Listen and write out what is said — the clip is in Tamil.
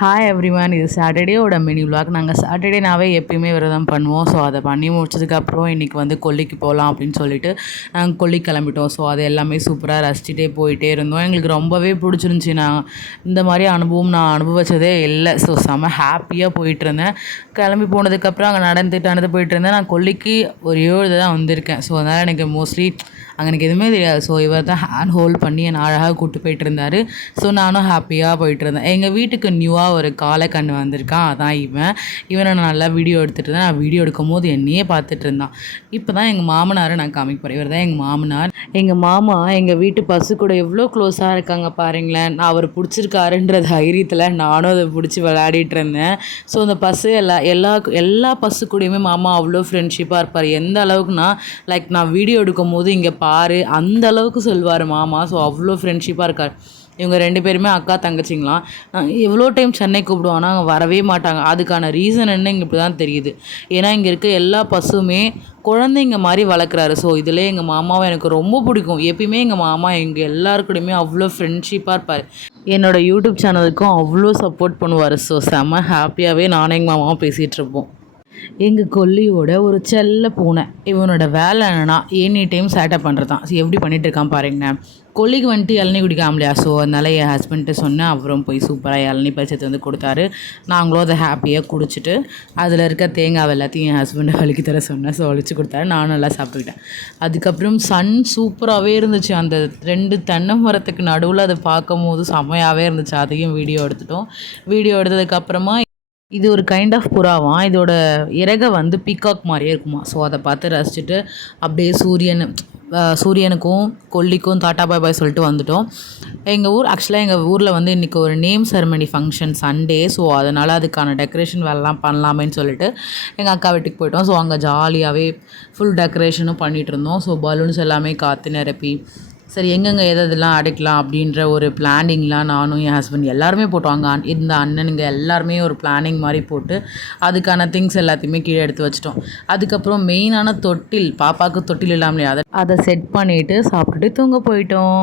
ஹாய் எவ்ரிவன், இது சாட்டர்டேவோட மினி விலாக். நாங்கள் சாட்டர்டேனாவே எப்பயுமே விரதம் பண்ணுவோம். ஸோ அதை பண்ணி முடிச்சதுக்கப்புறம் இன்றைக்கி வந்து கொல்லிக்கு போகலாம் அப்படின்னு சொல்லிட்டு நாங்கள் கொல்லிக்கு கிளம்பிட்டோம். ஸோ அது எல்லாமே சூப்பராக ரசிச்சுட்டே போயிட்டே இருந்தோம். எங்களுக்கு ரொம்பவே பிடிச்சிருந்துச்சி. நான் இந்த மாதிரி அனுபவம் நான் அனுபவிச்சதே இல்லை. ஸோ செம்ம ஹாப்பியாக போயிட்டுருந்தேன். கிளம்பி போனதுக்கப்புறம் அங்கே நடந்து போயிட்டுருந்தேன். நான் கொல்லிக்கு ஒரு 7 தான் வந்திருக்கேன். ஸோ அதனால் எனக்கு மோஸ்ட்லி அங்கே எனக்கு எதுவுமே தெரியாது. ஸோ இவர் தான் ஹேண்ட் ஹோல்ட் பண்ணி என்னை அழகாக கூப்பிட்டு போயிட்டு இருந்தார். ஸோ நானும் ஹாப்பியாக போயிட்டு இருந்தேன். எங்கள் வீட்டுக்கு நியூவாக ஒரு காளைக்கன்று வந்திருக்கான். அதான் இவனை நான் நல்லா வீடியோ எடுத்துகிட்டு இருந்தேன். நான் வீடியோ எடுக்கும் போது என்னையே பார்த்துட்டு இருந்தான். இப்போ தான் எங்கள் மாமனாரை நான் காமிக்க போகிறேன். இவர் தான் எங்கள் மாமனார். எங்கள் மாமா எங்கள் வீட்டு பசு கூட எவ்வளோ க்ளோஸாக இருக்காங்க பாருங்களேன். நான் அவர் பிடிச்சிருக்காருன்ற தைரியத்தில் நானும் அதை பிடிச்சி விளையாடிட்டு இருந்தேன். ஸோ அந்த பசு எல்லா பசு கூடயுமே மாமா அவ்வளோ ஃப்ரெண்ட்ஷிப்பாக இருப்பார். எந்த அளவுக்குனா நான் வீடியோ எடுக்கும் போது இங்கே பாரு அந்த அளவுக்கு சொல்வார் மாமா. ஸோ அவ்வளோ ஃப்ரெண்ட்ஷிப்பாக இருக்கார். இவங்க 2 பேருமே அக்கா தங்கச்சிங்களாம். நான் எவ்வளோ டைம் சென்னை கூப்பிடுவோம், ஆனால் அவங்க வரவே மாட்டாங்க. அதுக்கான ரீசன் என்ன இங்கே இப்படி தான் தெரியுது. ஏன்னா இங்கே இருக்க எல்லா பசுமே குழந்தைங்க மாதிரி வளர்க்குறாரு. ஸோ இதில் எங்கள் மாமாவை எனக்கு ரொம்ப பிடிக்கும். எப்பயுமே எங்கள் மாமா எங்கள் எல்லாருக்கூடையுமே அவ்வளோ ஃப்ரெண்ட்ஷிப்பாக இருப்பார். என்னோடய யூடியூப் சேனலுக்கும் அவ்வளோ சப்போர்ட் பண்ணுவார். ஸோ செம்ம ஹாப்பியாகவே நானும் எங்கள் மாமாவும் பேசிகிட்டு இருப்போம். எங்கள் கொல்லியோட ஒரு செல்ல பூனை. இவனோட வேலை என்னென்னா எனி டைம் சேட்டை பண்ணுறது தான். எப்படி பண்ணிகிட்டு இருக்கான் பாருங்கண்ணே. கொல்லிக்கு வந்துட்டு இளநீ குடிக்காமலையா. ஸோ அதனால் என் ஹஸ்பண்ட்டு சொன்னேன். அவரும் போய் சூப்பராக இளநீ பறிச்சது வந்து கொடுத்தாரு. நாங்களும் அதை ஹாப்பியாக குடிச்சிட்டு அதில் இருக்க தேங்காய் எல்லாத்தையும் என் ஹஸ்பண்டை வலிக்கு தர சொன்னேன். ஸோ வலிச்சு கொடுத்தாரு. நானும் நல்லா சாப்பிட்டுக்கிட்டேன். அதுக்கப்புறம் சன் சூப்பராகவே இருந்துச்சு. அந்த 2 தென்னை மரத்துக்கு நடுவில் அதை பார்க்கும் போது செம்மையாகவே இருந்துச்சு. அதையும் வீடியோ எடுத்துட்டோம். வீடியோ எடுத்ததுக்கப்புறமா இது ஒரு கைண்ட் ஆஃப் புறாவாம். இதோட இறகை வந்து பீகாக் மாதிரியே இருக்குமா. ஸோ அதை பார்த்து ரசிச்சுட்டு அப்படியே சூரியனுக்கும் கொல்லிக்கும் டாட்டா பாய் பாய் சொல்லிட்டு வந்துட்டோம். எங்கள் ஊரில் வந்து இன்றைக்கி ஒரு name ceremony function Sunday. So அதனால் அதுக்கான டெக்கரேஷன் வேலைலாம் பண்ணலாமேன்னு சொல்லிட்டு எங்கள் அக்கா வீட்டுக்கு போயிட்டோம். ஸோ அங்கே ஜாலியாகவே ஃபுல் டெக்கரேஷனும் பண்ணிகிட்டு இருந்தோம். ஸோ பலூன்ஸ் எல்லாமே காற்று நிரப்பி சரி எங்கெங்கே எதெல்லாம் அடைக்கலாம் அப்படின்ற ஒரு பிளானிங்லாம் நானும் என் ஹஸ்பண்ட் எல்லாருமே போட்டோம். அங்கே இந்த அண்ணனுங்க எல்லாருமே ஒரு பிளானிங் மாதிரி போட்டு அதுக்கான திங்ஸ் எல்லாத்தையுமே கீழே எடுத்து வச்சிட்டோம். அதுக்கப்புறம் மெயினான தொட்டில், பாப்பாவுக்கு தொட்டில் இல்லாமலே அதை செட் பண்ணிவிட்டு சாப்பிட்டுட்டு தூங்க போயிட்டோம்.